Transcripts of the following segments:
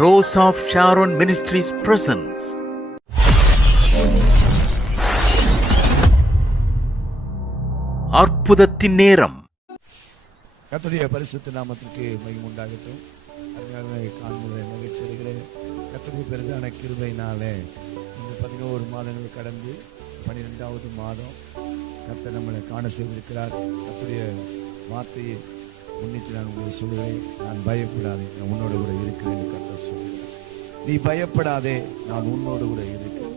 Rose of Sharon Ministries presents அற்புதத்தின் நேரம். கர்த்தருடைய பரிசுத்த நாமத்திற்கு மகிமை உண்டாகட்டும். அருமையானவர்களை காண்பதில் மகிழ்ச்சி அடைகிறேன். கர்த்தருடைய பெரிதான கிருபையினாலே இந்த 11 மாதங்கள் கடந்து 12வது மாதம் கர்த்தர் நம்மளை காண செய்திருக்கிறார். கர்த்தருடைய வார்த்தையை முன்னிட்டு நான் உங்களுக்கு சொல்லுவேன், நான் பயப்படாதே, நான் உன்னோடு கூட இருக்கிறேன். கர்த்தர் சொல்லுவேன், நீ பயப்படாதே, நான் உன்னோடு கூட இருக்கிறேன்.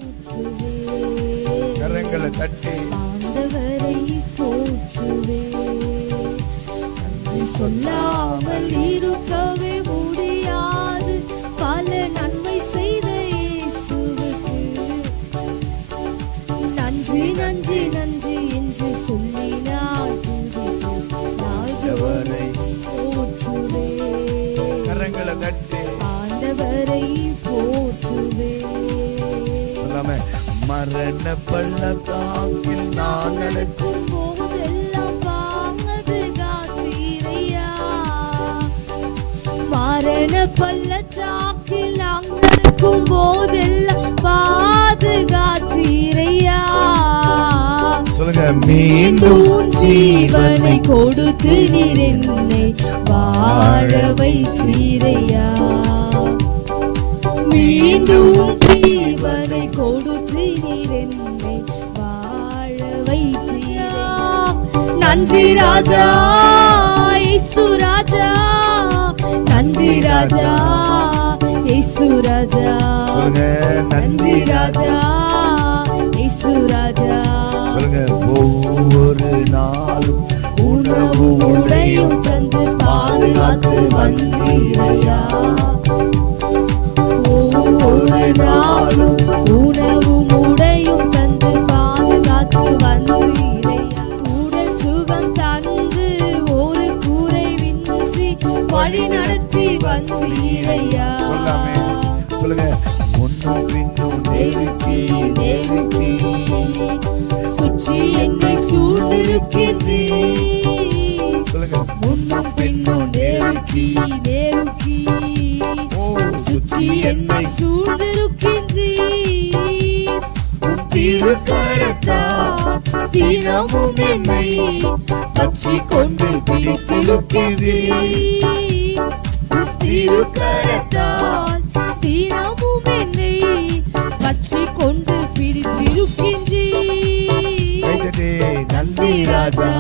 கரங்களை தட்டி சொல்லாமல் இருக்கவே முடியாது பல நன்மை செய்த இயேசுவுக்கு நன்றி நன்றி நன்றி என்று சொல்லி நான் ஆண்டவரை போற்றுவே. கரங்களை தட்டி ஆண்டவரை போற்றுவே. சொல்லாம மரண பள்ளத்தாக்கில் நான் நடக்கும் போதெல்லாம் வாங்கது காத்தீரையா. மரண பள்ளத்தாக்கில் நான் நடக்கும் போதெல்லாம் பாதுகாத்தீரையா. சொல்லுங்க, மீண்டும் ஜீவனை கொடுத்து நீர் என்னை வாழ வைத்தீரையா. மீண்டும் ஜீவனை கொடுத்து நீர் என்னை வாழ வைத்தீரையா. நன்றி ராஜா இயேசு ராஜா, நன்றி ராஜா இயேசு ராஜா. சொல்லுங்க, நன்றி ராஜா இயேசு ராஜா. சொல்லுங்க, ஒவ்வொரு நாளும் உணவு உடையும் தந்து பாதுகாத்து வந்தீரையா. ஒவ்வொரு நாளும் உணவும் உடையும் தந்து பாதுகாத்து வந்தீரையா. உடல் சுகம் தந்து ஒரு குறைவின்றி வழி நடத்தி வந்தீரையா. சொல்லாமே. சொல்லுங்க, முன்னும் பின்னும் நெருக்கி நெருக்கி சுற்றி என்னை சூழ்ந்திருக்கின்றீர். சொல்லுங்க, முன்னும் பின்னும் நெருக்கி நெருக்கி சுற்றி என்னை சூழ்ந்திருக்கின்றீர். திருக்கரத்தால் தினமும் என்னை பற்றி கொண்டு பிடித்திருக்கிறீர். திருக்கரத்தால் தினமும் என்னை பற்றி கொண்டு பிடித்திருக்கின்றீர். நன்றி ராஜா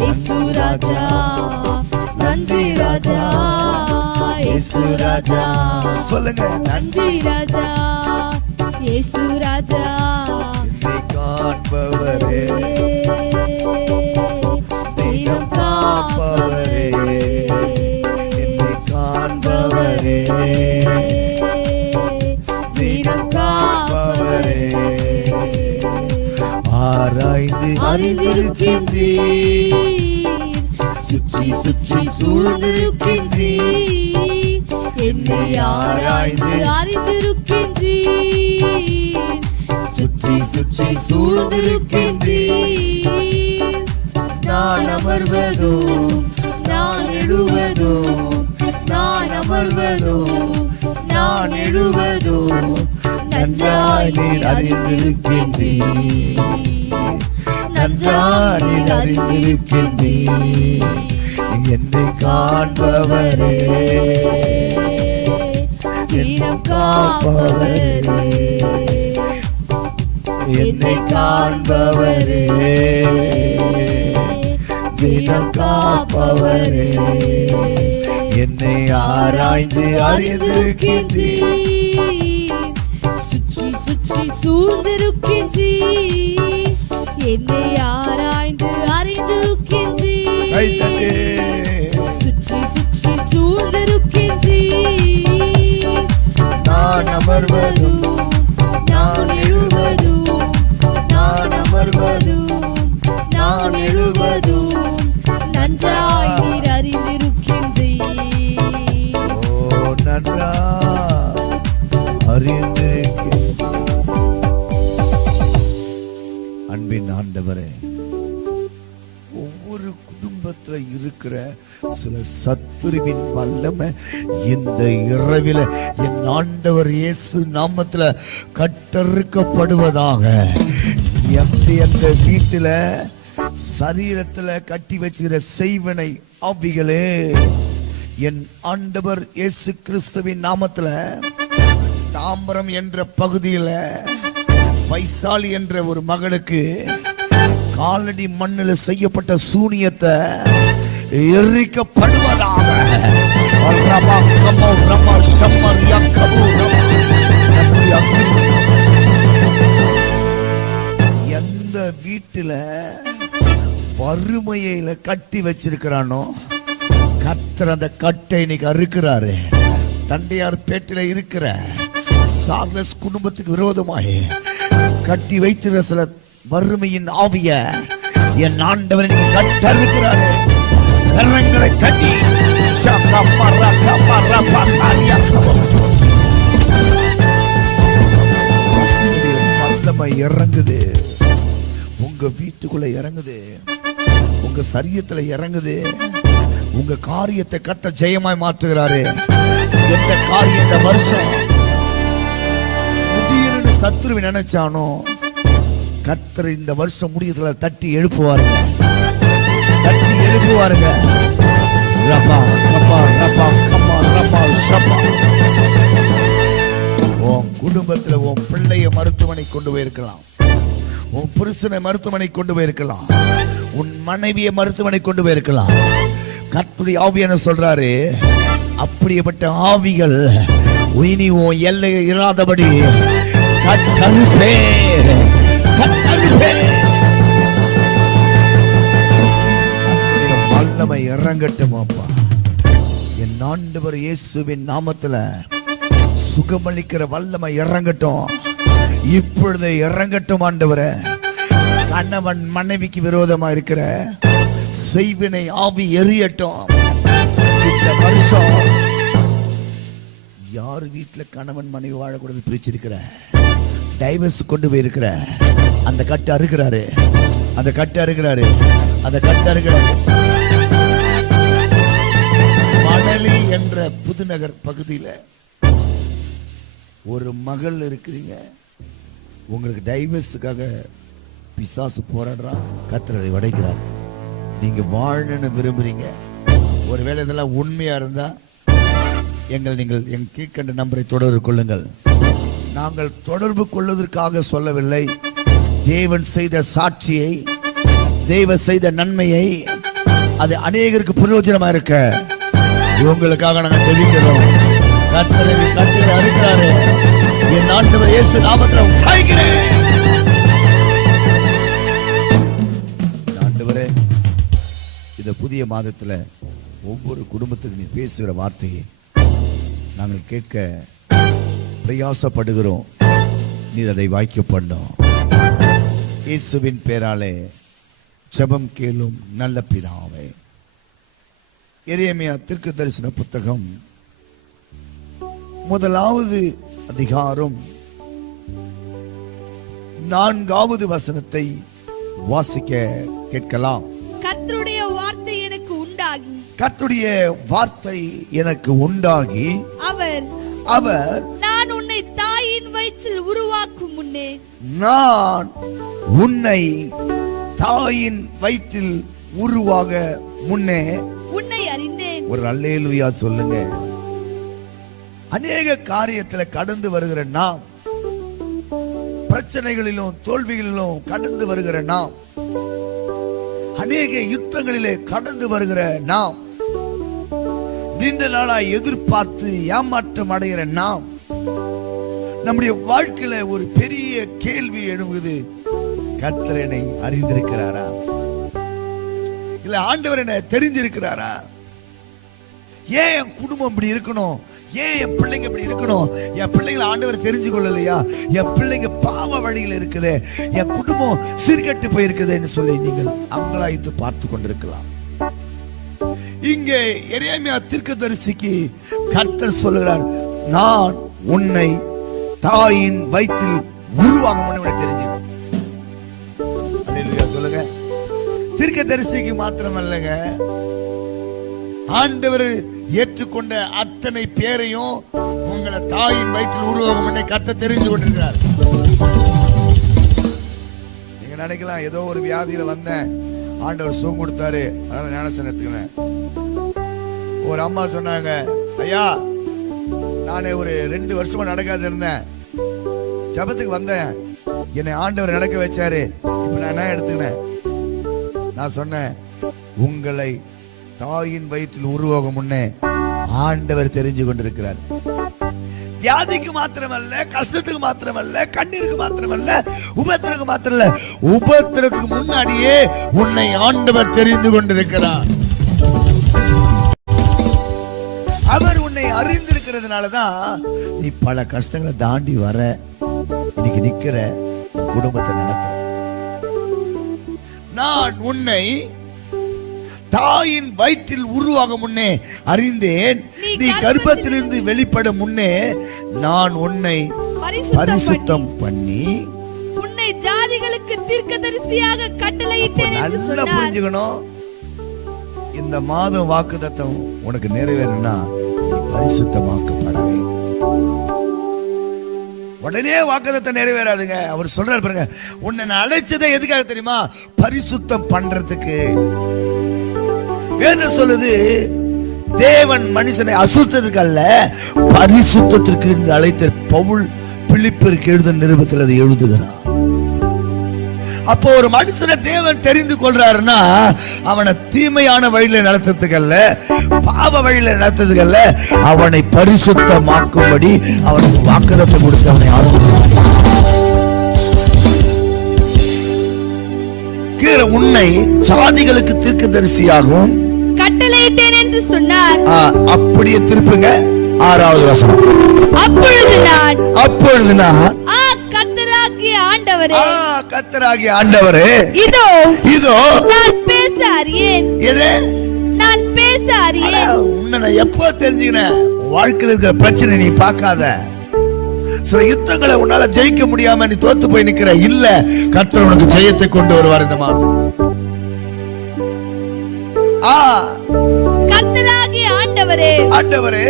இயேசு ராஜா, நன்றி ராஜா இயேசு ராஜா. சொல்லுங்க, நன்றி ராஜா இயேசு ராஜா. என்னை காண்பவரே, தினம் காப்பவரே, என்னை காண்பவரே, தினம் காப்பவரே, ஆராய்ந்து அறிந்திருக்கின்றீர். சுற்றி சுற்றி சூழ்ந்திருக்கின்றீர். என்னை ஆராய்ந்து அறிந்திருக்கின்றீர். சுற்றி சுற்றி சூழ்ந்திருக்கின்றீர். நான் அமர்வதோ நான் எழுவதோ, நான் அமர்வதோ நான் எழுவதோ நன்றாய் நீர் அறிந்திருக்கின்றீர். நன்றாய் நீர் அறிந்திருக்கின்றீர். என்னை காண்பவரே, தினம் காப்பவரே, என்னை காண்பவரே, தினம் காப்பவரே, என்னை ஆராய்ந்து அறிந்திருக்கின்றீர். சுற்றி சுற்றி சூழ்ந்திருக்கின்றீர். என்னை ஆராய்ந்து அறிந்திருக்கின்றீர். சுற்றி சுற்றி சூழ்ந்திருக்கின்றீர். நான் அமர்வதும் நான் எழுவதும், நான் அமர்வதும் நான் எழுவதும் நன்றாய் நீர் அறிந்திருக்கின்றீர். ஓ நன்றா அறிந்திருக்கின்றீர். அன்பின் ஆண்டவரே, ஒவ்வொரு குடும்பத்துல இருக்கிற சில சத்துருவின் வல்லமை இந்த இரவில என் ஆண்டவர் இயேசு நாமத்துல கட்டறுக்கப்படுவதாக. எப்படி அந்த வீட்டுல சரீரத்துல கட்டி வச்சுக்கிற செய்வனை ஆவிகளே என் ஆண்டவர் இயேசு கிறிஸ்துவின் நாமத்துல தாம்பரம் என்ற பகுதியில வைசாலி என்ற ஒரு மகளுக்கு காலடி மண்ணில் செய்யப்பட்ட சூனியத்தை எரிக்கப்படுவதாக. எந்த வீட்டுல வறுமையில கட்டி வச்சிருக்கிறானோ கர்த்தர் அந்த கட்டை இன்னைக்கு அறுக்கிறாரு. தண்டையார் பேட்டில இருக்கிற சார்லஸ் குடும்பத்துக்கு விரோதமாய் கட்டி வைத்திருக்கிற சில வறுமையின் ஆவிய என் ஆண்டவர் இன்னைக்கு கட்டறுக்கிறாரு. கரங்களை தட்டி வல்லமை இறங்குது, உங்க வீட்டுக்குள்ள இறங்குது, உங்க சரீரத்துல இறங்குது, உங்க காரியத்தை கட்ட ஜெயமாய் மாற்றுகிறாரு. எந்த காரியம் இந்த வருஷம் முடியணும்னு சத்துருவி நினைச்சானோ கர்த்தர் இந்த வருஷம் முடியத்துல தட்டி எழுப்புவாருங்க, தட்டி எழுப்புவாருங்க. உன் குடும்பத்துல உன் பிள்ளைய மருத்துவமனை கொண்டு போயிருக்கலாம், உன் புருஷனை மருத்துவமனை கொண்டு போயிருக்கலாம், உன் மனைவியை மருத்துவமனை கொண்டு போயிருக்கலாம். கர்த்தருடைய ஆவி என்ன சொல்றாரு? அப்படிப்பட்ட ஆவிகள் இனி உன் எல்லை இராதபடி வல்லமை இறங்கட்டும் அப்பா. என் ஆண்டவர் இயேசுவின் நாமத்துல சுகமளிக்கிற வல்லமை இறங்கட்டும், இப்பொழுது இறங்கட்டும் ஆண்டவரே. கணவன் மனைவிக்கு விரோதமா இருக்கிற செய்வினை ஆவி எரியட்டும். இந்த வருஷம் யார் வீட்டுல கணவன் மனைவி வாழக்கூடாது பிரிச்சிருக்கிற டைவர்ஸ் கொண்டு போயிருக்கிற அந்த கட்டு அறுக்கிறாரு, அந்த கட்டு அறுக்கிறாரு, அந்த கட்டு அறுக்கிறாரு. மணலி என்ற புதுநகர் பகுதியில ஒரு மகள் இருக்கிறீங்க, உங்களுக்கு டைவர்ஸுக்காக பிசாசு போராடுறான், கர்த்தரை உடைக்கிறார். நீங்க வாழணும்னு விரும்புறீங்க. ஒருவேளை இதெல்லாம் உண்மையா இருந்தா நீங்கள் என் கீழ்கண்ட நம்பரை தொடர்பு கொள்ளுங்கள். நாங்கள் தொடர்பு கொள்வதற்காக சொல்லவில்லை, தேவன் செய்த சாட்சியை, தேவன் செய்த நன்மையை அது அநேகருக்கு பிரயோஜனமா இருக்க உங்களுக்காக நாங்கள் ஜெபிக்கிறோம். கர்த்தரை கட்டில அறுக்கிறாரு. என் ஆண்டவர் இயேசு நாமத்தில் உண்டாகிறேன். ஆண்டவரே, இந்த புதிய மாதத்துல ஒவ்வொரு குடும்பத்துக்கு நீ பேசுகிற வார்த்தையை நாங்கள் கேட்க பிரயாசப்படுகிறோம். நீர் அதை வாய்க்க பண்ணும். இயேசுவின் பேராலே ஜெபம் கேளும் நல்ல பிதாவே. எரேமியா தீர்க்கதரிசன புத்தகம் 1வது அதிகாரம் 4வது வசனத்தை வாசிக்க கேட்கலாம். கர்த்தருடைய வார்த்தை எனக்கு உண்டாகி, கர்த்தருடைய வார்த்தை எனக்கு உண்டாகி, அவர் நான் உன்னை தாயின் வயிற்றில் உருவாக்கும் முன்னே, நான் உன்னை தாயின் வயிற்றில் உருவாக முன்னே உன்னை அறிந்தேன். ஒரு அல்லேலூயா சொல்லுங்க. அநேக காரியத்துல கடந்து வருகிற நாம், பிரச்சனைகளிலும் தோல்விகளிலும் கடந்து வருகிற நாம், அநேக யுத்தங்களிலே கடந்து வருகிற நாம், நீண்ட நாளாய் எதிர்பார்த்து ஏமாற்றம் அடைகிற நாம், நம்முடைய வாழ்க்கையில ஒரு பெரிய கேள்வி எழும்புது. கர்த்தர் என்னை அறிந்திருக்கிறாரா? இல்ல ஆண்டவர் என்ன தெரிஞ்சிருக்கிறாரா? ஏன் என் குடும்பம் இப்படி இருக்கணும்? ஏன் என் பிள்ளைங்க இப்படி இருக்கணும்? என் பிள்ளைங்களை ஆண்டவர் தெரிஞ்சு கொள்ளலையா? என் பிள்ளைங்க பாவ வழியில் இருக்குது, என் குடும்பம் சீர்கெட்டு போயிருக்குதுன்னு சொல்லி நீங்கள் அங்கலாய்த்து பார்த்து கொண்டிருக்கலாம். இங்கே எரேமியா தீர்க்கதரிசிக்கு கர்த்தர் சொல்லுகிறார், நான் உன்னை தாயின் வயிற்றில் உருவாகும் தெரிஞ்சு. அல்லேலூயா சொல்லுங்க. தீர்க்கதரிசிக்கு மாத்திரமல்லங்க, ஆண்டவர் ஏற்றுக்கொண்ட அத்தனை பேரையும் உங்களை தாயின் வயிற்றில் உருவாகும் முன்னே கர்த்தர் தெரிஞ்சு கொண்டிருக்கிறார். நீங்க நினைக்கலாம் ஏதோ ஒரு வியாதியில வந்தேன், ஆண்டவர் சுகம் கொடுத்தாரு, அதனால ஞானஸ்நானம் எடுத்துக்கிறேன். ஒரு அம்மா சொன்னாங்க, ஐயா நானே ஒரு 2 வருஷமா நடக்காது இருந்தேன், ஜபத்துக்கு வந்தேன், என்னை ஆண்டவர் நடக்க வச்சாரு, இப்ப நான் என்ன எடுத்துக்கினேன்? நான் சொன்னேன், உங்களை தாயின் வயிற்றில் உருவாகும் முன்னே ஆண்டவர் தெரிஞ்சு கொண்டிருக்கிறார். வியாதிக்கு மாத்திரமல்ல, கஷ்டத்துக்கு மாத்திரமல்ல, கண்ணீருக்கு மாத்திரமல்ல, உபத்திரத்துக்கு மாத்திரமல்ல, உபத்திரத்துக்கு முன்னாடியே உன்னை ஆண்டவர் தெரிந்து கொண்டிருக்கிறார். அவர் உன்னை அறிந்திருக்கிறதுனாலதான் நீ பல கஷ்டங்களை தாண்டி வர, இன்னைக்கு நிக்கிற, குடும்பத்தை நடத்த. நான் உன்னை தாயின் வயிற்றில் உருவாக முன்னே அறிந்தேன், நீ கர்ப்பத்திலிருந்து வெளிப்பட முன்னே நான் உன்னை பரிசுத்தம் பண்ணி உன்னை ஜாதிகளுக்கு தீர்க்கதரிசியாக கட்டளையிட்டேன் என்று நல்லா சொன்னார். புரிஞ்சுக்கணும். இந்த மாதம் வாக்குத்தத்தம் உனக்கு நிறைவேறனா நீ பரிசுத்தமாக்கப்படவே. உடனே வாக்குத்தத்தம் நிறைவேறாதுங்க. அவர் சொல்றாரு பாருங்க, உன்னை நான் அழைச்சதை எதுக்காக தெரியுமா? பரிசுத்தம் பண்றதுக்கு. வேதம் சொல்லுது, தேவன் மனுஷனை அசுத்தத்துக்கு அல்ல பரிசுத்தத்திற்கு அழைத்த பவுல் பிலிப்பியருக்கு எழுதின நிருபத்தில் அதை எழுதுகிறார். அப்போ ஒரு மனுஷனை தேவன் தெரிந்து கொள்றாருன்னா அவனை தீமையான வழியில நடத்துறதுக்கு அல்ல, பாவ வழியில நடத்துறதுக்கு அல்ல, அவனை பரிசுத்தமாக்கும்படி அவனுக்கு வாக்குத்தத்தம் கொடுத்து அவனை ஆசீர்வதிக்கிறார். உன்னை சாதிகளுக்கு தீர்க்கதரிசியாகவும் கட்டளையிட்டேன் என்று சொன்னார். அப்படியே திருப்புங்க 6வது வசனம். அப்பொழுது நான் கர்த்தராகிய ஆண்டவரே, கர்த்தராகிய ஆண்டவரே, இதோ நான் பேச அறியேன். எது? நான் பேச அறியேன். உன்னை நான் எப்போ தெரிஞ்சுக்கினேன்? வாழ்க்கையில் இருக்கிற பிரச்சனை நீ பார்க்காத, சில யுத்தங்களை உன்னால ஜெயிக்க முடியாம நீ தோத்து போய் நிக்கிற, இல்ல கர்த்தர் உனக்கு ஜெயத்தை கொண்டு வருவார் இந்த மாதம். கர்த்தராகிய ஆண்டவரே, ஆண்டவரே,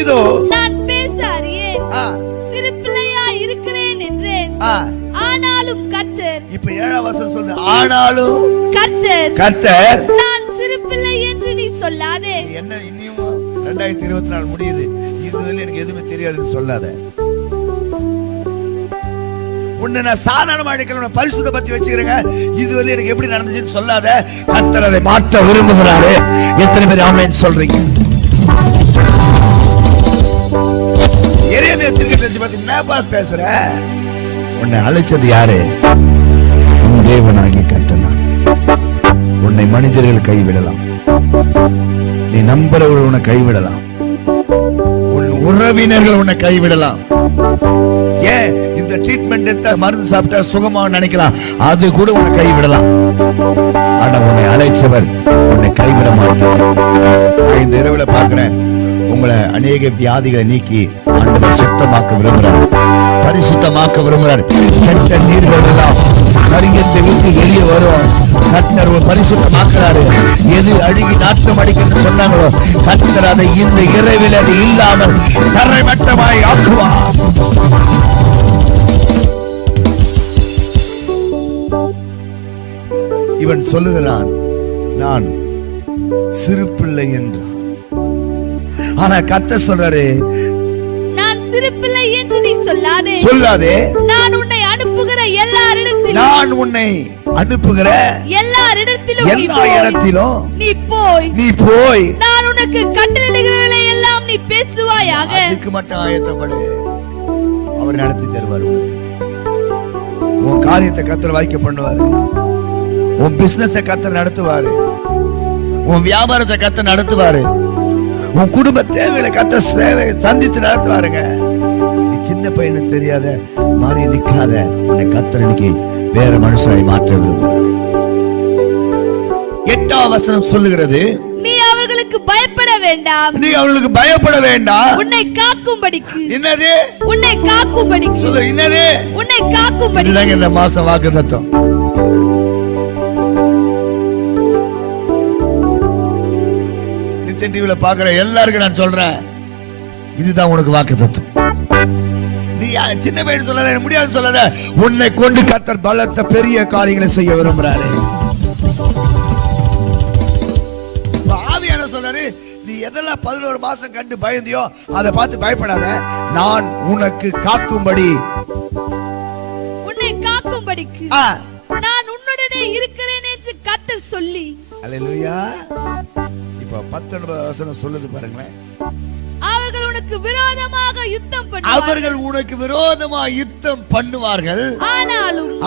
இதோ நான் பேச அறியேன், சிறு பிள்ளையா இருக்கிறேன் என்றேன். ஆனாலும் கர்த்தர், இப்ப 7வது வசனம் சொல்லுது, ஆனாலும் கர்த்தர் நான் சிறு பிள்ளை என்று நீ சொல்லாதே. என்ன இன்னும் 2024 முடியுது, இதுவரை எனக்கு எதுவுமே தெரியாதுன்னு சொல்லாத. உன்னை நான் சாதாரணமா அழைக்கல, பரிசுத்த பத்தி வச்சுக்கிறேங்க, இதுவரை எனக்கு எப்படி நடந்துச்சுன்னு சொல்லாத. கர்த்தர் அதை மாற்ற விரும்புகிறாரு. எத்தனை பேர் ஆமென் சொல்றீங்க? எரேமியா தீர்க்கதரிசி பத்தி என்னப்பா பேசுற? உன்னை அழைச்சது யாரு? உன் தேவனாகிய கர்த்தர் நான். உன்னை மனிதர்கள் கைவிடலாம், நீ நம்புறவர்கள் உன்னை கைவிடலாம், உன் உறவினர்கள் உன்னை கைவிடலாம். ஏன் இந்த ட்ரீட்மெண்ட் எடுத்தா மருந்து சாப்பிட்டா சுகமா நினைக்கலாம், அது கூட உன்னை கைவிடலாம். ஆனா உன்னை அழைச்சவர் உன்னை கைவிட மாட்டார். நான் இந்த இரவுல பாக்குறேன், உங்களை அநேக வியாதிகளை நீக்கி ஆண்டவர் சுத்தமாக்க விரும்புகிறார், பரிசுத்தமாக்க விரும்புகிறார். கெட்ட நீர்கள் எல்லாம் சரீரத்தை விட்டு வெளியே வரும். கர்த்தர் பரிசுத்தமாக்குறாரு. எது அழுகி நாட்டம் அடிக்கன்னு சொன்னாங்களோ, கர்த்தர் அதை இந்த இரவில் அது இல்லாமல் தரைமட்டமாய் ஆக்குவார். இவன் சொல்லுகிறான், நான் சிறு பிள்ளை என்றான். ஆனா கர்த்தர் சொல்றாரு, நான் சிறு பிள்ளை என்று நீ சொல்லாதே. நான் உன்னை அனுப்புகிற எல்லா இடத்திலும் நீ போய் நான் உனக்கு கட்டளையிடுகிறவர்களை எல்லாம் நீ பேசுவாயாக. அதுக்கு மட்டும் ஆயத்தப்படு, அவர் நடத்தி தருவார். உன் காரியத்தை கர்த்தர் வாய்க்க பண்ணுவாரு. உன் பிசினஸ் கர்த்தர் நடத்துவாரு. உன் வியாபாரத்தை கர்த்தர் நடத்துவாரு. உன் குடும்ப தேவைகளை கர்த்தர் சந்தித்து நடத்துவாருங்க. நீ சின்ன பையனு தெரியாத மாறி நிக்காத. உன்னை கர்த்தர் இன்னைக்கு வேற மனுஷனை மாற்ற விரும்புகிறார். 8வது வசனம் சொல்லுகிறது, நீ அவர்களுக்கு பயப்பட வேண்டாம். நீ அவர்களுக்கு பயப்பட வேண்டாம். உன்னை காக்கும்படிக்கு. என்னது? உன்னை காக்கும்படிக்கு. சொல்லு, என்னது? உன்னை காக்கும்படிக்கு. இந்த மாசம் வாக்குத்தத்தம் பெத்தன் டிவில பாக்குற எல்லாருக்கும் நான் சொல்றேன், இதுதான் உனக்கு வாக்குத்தத்தம். நீ சின்ன பையன் சொல்லாத, முடியாது சொல்லாத. உன்னை கொண்டு கர்த்தர் பலத்த பெரிய காரியங்களை செய்ய விரும்புறாரு. ஆவியான சொல்றாரு, நீ எதெல்லாம் 11 மாசம் கண்டு பயந்தியோ அதை பார்த்து பயப்படாத. நான் உனக்கு காக்கும்படி, உன்னை காக்கும்படிக்கு நான் உன்னுடனே இருக்கிறேன் என்று கர்த்தர் சொல்லி. அல்லேலூயா. இப்ப 19 வசனம் சொல்லுது பாருங்களேன். அவர்கள் உனக்கு விரோதமாக யுத்தம் பண்ணுவார்கள். அவர்கள் உனக்கு விரோதமா யுத்தம் பண்ணுவார்கள்.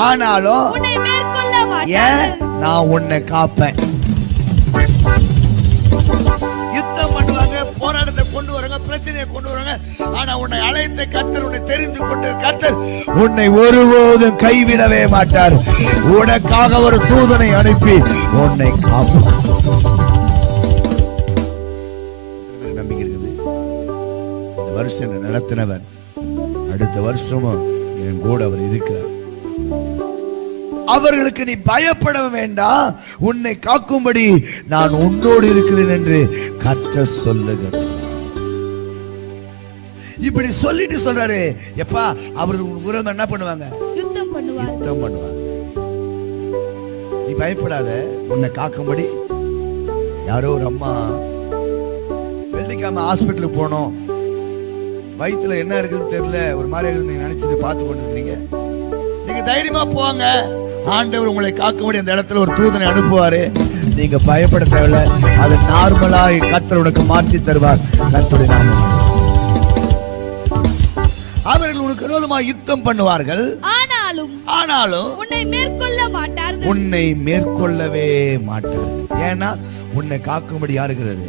ஆனாலும் உன்னை மேற்கொள்ள மாட்டார்கள். நான் உன்னை காப்பேன். யுத்தம் பண்ணுவாங்க, போராட்டத்தை கொண்டு வராங்க, பிரச்சனையை கொண்டு வராங்க. ஆனா உன்னை அழைத்த கர்த்தர், உன்னை தெரிந்து கொண்ட கர்த்தர் உன்னை ஒருபோதும் கைவிடவே மாட்டார். உனக்காக ஒரு தூதனை அனுப்பி உன்னை காப்பார். நம்பிக்கை இருக்குது. இந்த வருஷம் நடத்தினவர் அடுத்த வருஷமும் என் கூட அவர் இருக்கிறார். அவர்களுக்கு நீ பயப்பட வேண்டாம், உன்னை காக்கும்படி நான் உன்னோடு இருக்கிறேன் என்று கர்த்தர் சொல்லுகிறார். இப்படி சொல்லிட்டு சொல்றாரு, எப்பா அவர்கள் விரோதம் என்ன பண்ணுவாங்க? யுத்தம் பண்ணுவாங்க. நீ பயப்படாத, உன்னை காக்கும்படி. யாரோ ஒரு அம்மா வெள்ளிக்கிழமை ஹாஸ்பிட்டலுக்கு போனோம், வயிற்றுல என்ன இருக்குதுன்னு தெரியல, ஒரு மாதிரி இருக்குது, நீங்க நினைச்சிட்டு பார்த்து கொண்டு இருக்கீங்க. நீங்க தைரியமா போங்க, ஆண்டவர் உங்களை காக்கும்படி அந்த இடத்துல ஒரு தூதனை அனுப்புவாரு. நீங்க பயப்பட தேவையில்ல, அது நார்மலா கர்த்தர் உனக்கு மாற்றி தருவார். கர்த்தருடைய நாமம். அவர்கள் உனக்கு விரோதமா யுத்தம் பண்ணுவார்கள். ஆனாலும் உன்னை மேற்கொள்ள மாட்டார்கள். உன்னை மேற்கொள்ளவே மாட்டார்கள். ஏன்னா உன்னை காக்கும்படி யாருக்கிறது?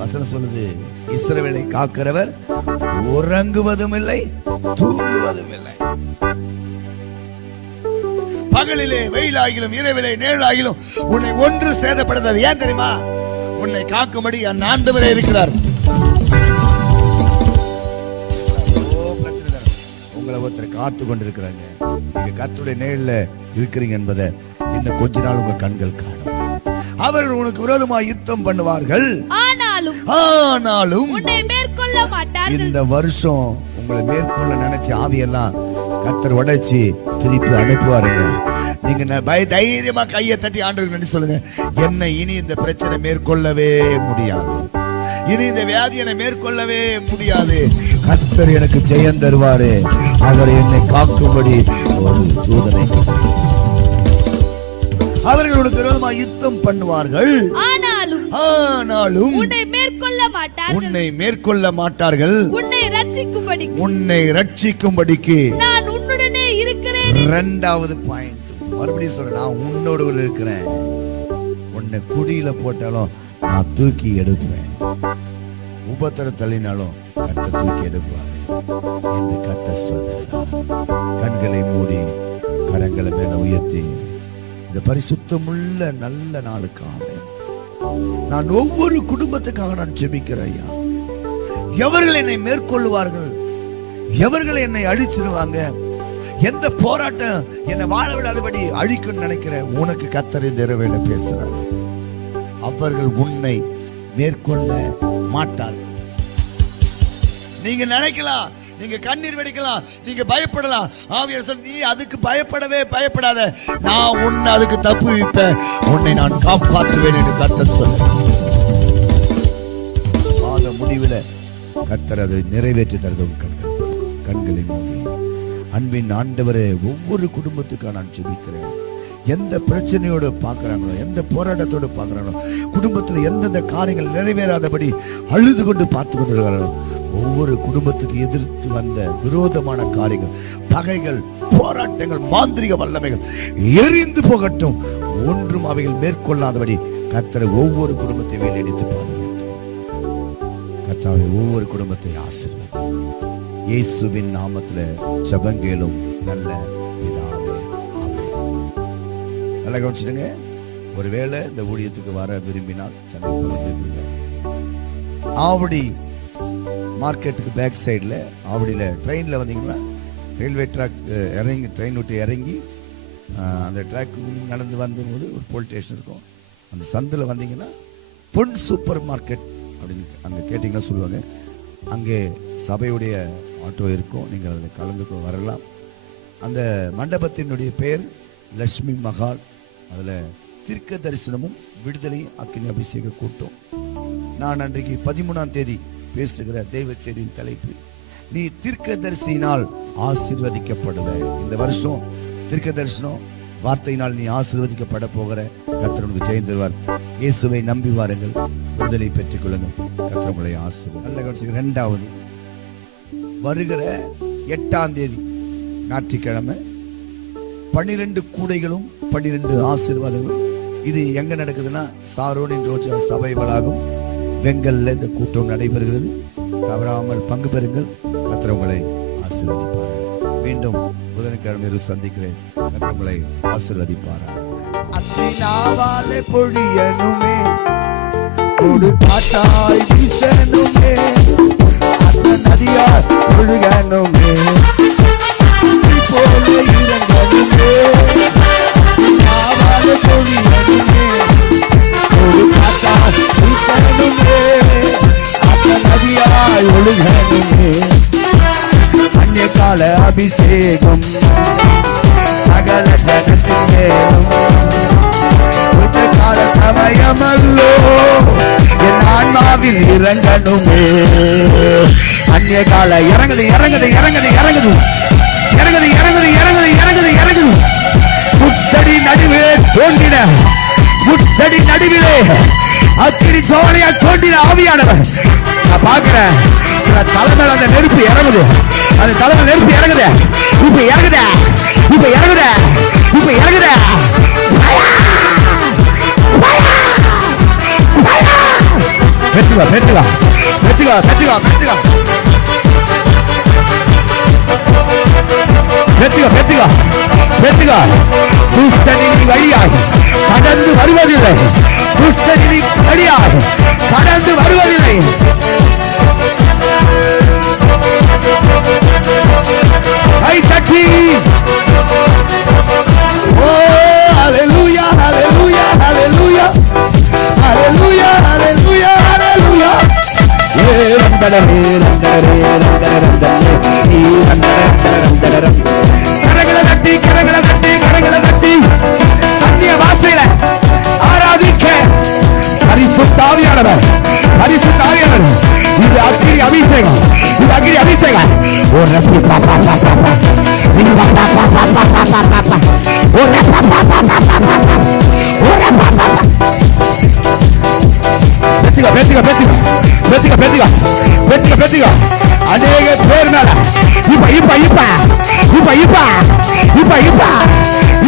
வசனம் சொல்லுது, இஸ்ரவேலை காக்கிறவர் உறங்குவதும் இல்லை, தூங்குவதும் இல்லை. பகலிலே வெயிலாகிலும் இரவிலே நிழலாகிலும் உன்னை ஒன்று சேதப்படுத்தாது. ஏன் தெரியுமா? உன்னை காக்கும்படி என் ஆண்டவரே இருக்கிறார். உங்களை ஒருத்தர் காத்து கொண்டிருக்கிறாங்க. நீங்க கர்த்தருடைய நிழல்ல இருக்கிறீங்க என்பதை இன்னும் கொஞ்ச நாள் உங்க கண்கள் காணும். அவர்கள் உனக்கு விரோதமா யுத்தம் பண்ணுவார்கள். ஆனாலும் உன்னை மேற்கொள்ள மாட்டார்கள். இந்த வருஷம் உங்களை மேற்கொள்ள நினைச்ச ஆவியெல்லாம் கர்த்தர் உடைச்சி திருப்பி அனுப்புவாருங்க. நீங்க தைரியமா கையை தட்டி ஆண்டவருக்கு நன்றி சொல்லுங்க. என்னை இனி இந்த பிரச்சனை மேற்கொள்ளவே முடியாது, இனி இந்த வியாதி என்னை மேற்கொள்ளவே முடியாது. கர்த்தர் எனக்கு ஜெயம் தருவாரு. அவர் என்னை காக்கும்படி ஒரு தூதனை. அவர்கள் உனக்கு விரோதமா யுத்தம் பண்ணுவார்கள். ஆனாலும் உன்னை மேற்கொள்ள மாட்டார்கள். உன்னை மேற்கொள்ள மாட்டார்கள். உன்னை ரட்சிக்கும்படிக்கு நான் உன்னுடனே இருக்கிறேன். இரண்டாவது பாயிண்ட் மறுபடியும் சொல்றேன், நான் உன்னோடு இருக்கிறேன். உன்னை குடியில போட்டாலும் நான் தூக்கி எடுப்பேன், உபத்திர தள்ளினாலும் கர்த்தர் தூக்கி எடுப்பார் என்று கர்த்தர் சொல்லுகிறார். கண்களை மூடி கரங்களை மேல உயர்த்தி இந்த பரிசுத்தமுள்ள நல்ல நாளுக்காக நான் ஒவ்வொரு குடும்பத்துக்காக நான் ஜெபிக்கிறேன். ஐயா, எவர்கள் என்னை மேற்கொள்ளுவார்கள், எவர்கள் என்னை அழிச்சிருவாங்க, எந்த போராட்டம் என்னை வாழ விடாதபடி அழிக்கும் நினைக்கிற உனக்கு கர்த்தர் இந்த இரவேளை பேசுறார். அவர்கள் உன்னை மேற்கொள்ள மாட்டார்கள். நீங்க நினைக்கலாம், நீங்க கண்ணீர் வெடிக்கலாம், நீங்க பயப்படலாம். ஆவியானவர் சொல்றார், நீ அதுக்கு பயப்படவே பயப்படாத, நான் உன்னை அதுக்கு தப்பு வைப்பேன், உன்னை நான் காப்பாற்றுவேன் என்று கர்த்தர் சொல்றார். மாத முடிவில் கர்த்தர் அதை நிறைவேற்றி தருதும். கண்களை மூடி அன்பின் ஆண்டவரே, ஒவ்வொரு குடும்பத்துக்காக நான் ஜெபிக்கிறேன். எந்த பிரச்சனையோடு பார்க்குறாங்களோ, எந்த போராட்டத்தோடு பார்க்குறாங்களோ, குடும்பத்தில் எந்தெந்த காரியங்கள் நிறைவேறாதபடி அழுது கொண்டு பார்த்து கொண்டிருக்கிறார்களோ, ஒவ்வொரு குடும்பத்துக்கு எதிர்த்து வந்த விரோதமான காரியங்கள், பகைகள், போராட்டங்கள், மாந்திரிக வல்லமைகள் எரிந்து போகட்டும். ஒன்றும் அவைகள் மேற்கொள்ளாதபடி கர்த்தர் ஒவ்வொரு குடும்பத்தை வேலையடித்து பாதுகாத்து கர்த்தாவே ஒவ்வொரு குடும்பத்தை ஆசீர்வதி. இயேசுவின் நாமத்தில் ஜெபங்கேளும் நல்ல பிதாவே, ஆமென். நல்லா கவனிச்சுடுங்க. ஒருவேளை இந்த ஊழியத்துக்கு வர விரும்பினால் சென்னை பகுதியில் ஆவடி மார்க்கெட்டுக்கு பேக் சைடில், ஆவடியில் ட்ரெயினில் வந்தீங்கன்னா ரயில்வே ட்ராக் இறங்கி, ட்ரெயின் விட்டு இறங்கி அந்த ட்ராக் நடந்து வந்தபோது ஒரு போலீஸ் ஸ்டேஷன் இருக்கும். அந்த சந்தில் வந்தீங்கன்னா பொன் சூப்பர் மார்க்கெட் அப்படின்னு அங்கே கேட்டிங்கன்னா சொல்லுவாங்க. அங்கே சபையுடைய ஆட்டோ இருக்கும், நீங்கள் அதில் கலந்துக்க வரலாம். அந்த மண்டபத்தினுடைய பெயர் லட்சுமி மகால். அதில் தீர்க்க தரிசனமும் விடுதலையும் அக்கினி அபிஷேக கூட்டம். நான் அன்றைக்கு 13ஆம் தேதி பேசுகிற தெய்வ செய்தியின் தலைப்பு, நீ தீர்க்க தரிசியினால் ஆசீர்வதிக்கப்படுவ. இந்த வருஷம் தீர்க்க தரிசனம் வார்த்தையினால் நீ ஆசீர்வதிக்கப்பட போகிற. கர்த்தர் உங்களுக்கு ஜெயம் தருவார். இயேசுவை நம்பி வாருங்கள், விடுதலை பெற்றுக் கொள்ளுங்கள். கர்த்தர் உங்களை ஆசீர்வதிப்பார். 2வது வருகிற 8ஆம் தேதி ஞாயிற்றுக்கிழமை 12 கூடைகளும் 12 ஆசீர்வாதங்களும். இது எங்க நடக்குதுன்னா சாரோனின் ரோஜா சபை வளாகம் வெங்கல்ல இந்த கூட்டம் நடைபெறுகிறது. தவறாமல் பங்கு பெறுங்கள். கர்த்தர் உங்களை ஆசீர்வதிப்பார். மீண்டும் புதன்கிழமை சந்திக்கிறேன். கர்த்தர் உங்களை ஆசீர்வதிப்பார். அத்தினாவாலே பொழியனுமே, கொடு காட்டாய் வீசனுமே, அந்த நதியார் ஒழுகனுமே, போல இறங்கனுமே, அத்தினாவாலே பொழியனுமே, கொடு காட்டாய் வீசனுமே, அந்த நதியாய் ஒழுகனுமே. அந்நிய கால அபிஷேகம் சகல ஜனத்தின் மேலும் கொஞ்ச கால சமயமல்லோ என் ஆன்மாவில் இறங்கணுமே. அந்நிய கால இறங்குது இறங்குது இறங்குது இறங்குது இறங்குது இறங்குது இறங்குது இறங்குது இறங்குது. முச்சடி நடுவே தோன்றின, முச்சடி நடுவிலே அக்கினி சோலையா தோன்றின ஆவியானவர். நான் பார்க்கிறேன் தலைமையில அந்த நெருப்பு இறங்குது, அந்த தலைமை நெருப்பு இறங்குது. இப்ப இறங்குத, இப்ப இறங்குத, இப்ப இறங்குத. பெற்றுவா பெற்றுவா பெற்றுவா பெற்றுவா பெற்றுவா பெற்றுவா பெற்றுவா பெற்றுவா. துஷ்டனின் வழியாய் கடந்து வருவதில்லை, துஷ்டனின் வழியாய் கடந்து வருவதில்லை. கை தட்டி ஓ ஹalleluya ஹalleluya ஹalleluya ஹalleluya ஹalleluya ஹalleluya. ஏரந்தரே ரந்தரே ரந்தரே ரந்தரே ரந்தரே. கரங்களை தட்டி கரங்களை தட்டி கரங்களை தட்டி அந்நிய பாஷையில ஆராதிக்க பரிசுத்த ஆவியானவர், பரிசுத்த ஆவியானவர். இது அக்கினி அபிஷேகம், இது அக்கினி அபிஷேகம். ஓ ரப்பி பாப்பா பாப்பா நீ பாப்பா பாப்பா பாப்பா பாப்பா ஓ ரப்பா பாப்பா பாப்பா ஓ ரப்பா பாப்பா. பெத்துக பெத்துக பெத்துக பெத்துக பெத்துக பெத்துக பெத்துக. அநேக பேர் மேல இப்ப இப்ப இப்ப இப்ப இப்ப இப்ப இப்ப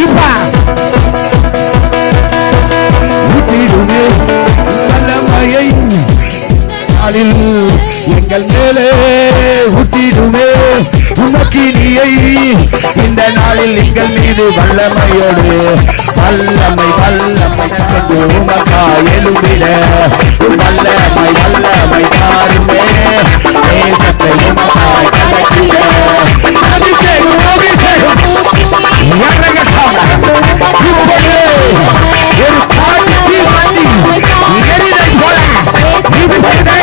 இப்ப ஊட்டிடுமே வல்லமையை நாளில் எங்கள் மேலே ஊட்டிடுமே உமக்கினியை. இந்த நாளில் எங்கள் மீது வல்லமையோடு வல்லமை வல்லமை கொண்டு உமக்காய் எழும்பிட வல்லமை வல்லமை தாருமே. தேசத்தை உமக்காய் கலக்கிட அபிஷேகம் அபிஷேகம் இப்பொழுது ஒரு காட்சி வாங்கி எரிதை போல இப்பொழுது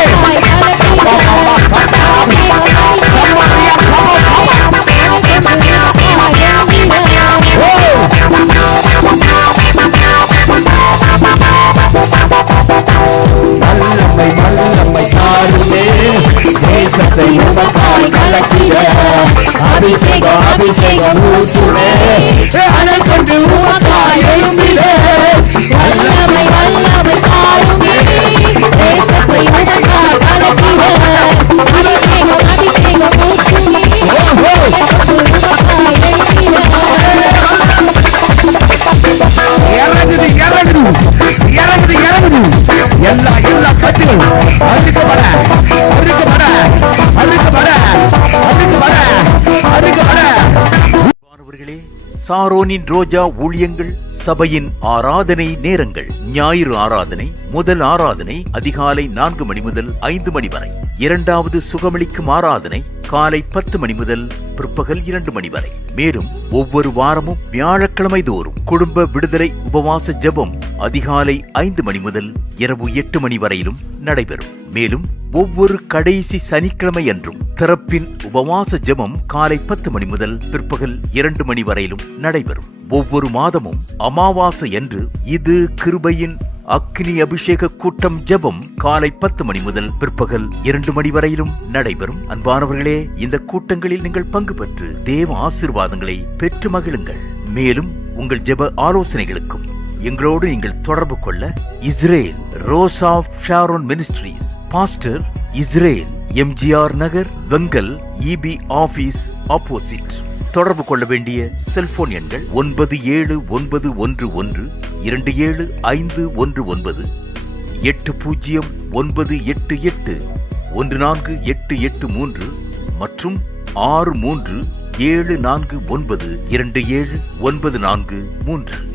வல்லமை வல்லமை தாருமே. தேசத்தை உமக்காய் கலக்கிட அபிஷேகம் அபிஷேகம் ஊற்றுமே. அனல் கொண்டு உமக்காய் எழும்பிட வல்லமை வல்லமை தாருமே. தேசத்தை உமக்காய் கலக்கிட அபிஷேகம் அபிஷேகம் ஊற்றுமே. இறங்குது இறங்குது இறங்குது இறங்குது. எல்லா எல்லா கட்டுகள் அதுக்குப்பட அதுக்குப்பட அதுக்குப்பட அதுக்குப்பட அதுக்குப்பட. மாணவர்களே, சாரோனின் ரோஜா ஊழியங்கள் சபையின் ஆராதனை நேரங்கள்: ஞாயிறு ஆராதனை, முதல் ஆராதனை அதிகாலை 4 மணி முதல் 5 மணி வரை. இரண்டாவது சுகமளிக்கும் ஆராதனை காலை 10 மணி முதல் பிற்பகல் 2 மணி வரை. மேலும் ஒவ்வொரு வாரமும் வியாழக்கிழமை தோறும் குடும்ப விடுதலை உபவாச ஜெபம் அதிகாலை 5 மணி முதல் இரவு 8 மணி வரையிலும் நடைபெறும். மேலும் ஒவ்வொரு கடைசி சனிக்கிழமை அன்றும் திறப்பின் உபவாச ஜெபம் காலை 10 மணி முதல் பிற்பகல் 2 மணி வரையிலும் நடைபெறும். ஒவ்வொரு மாதமும் அமாவாசை என்று இது கிருபையின் அக்னி அபிஷேக கூட்டம் ஜெபம் காலை 10 மணி முதல் பிற்பகல் 2 மணி வரையிலும் நடைபெறும். அன்பானவர்களே, இந்த கூட்டங்களில் நீங்கள் பங்கு பெற்று தேவ ஆசீர்வாதங்களை பெற்று மகிழுங்கள். மேலும் உங்கள் ஜெப ஆலோசனைகளுக்கும் எங்களோடு நீங்கள் தொடர்பு கொள்ள Israel Rose of Sharon ministries, pastor Israel, MGR Nagar, Vengal, EB office opposite. தொடர்பு கொள்ள வேண்டிய செல்போன் எண்கள் 9791127519, 8098814883 மற்றும் 6374927943.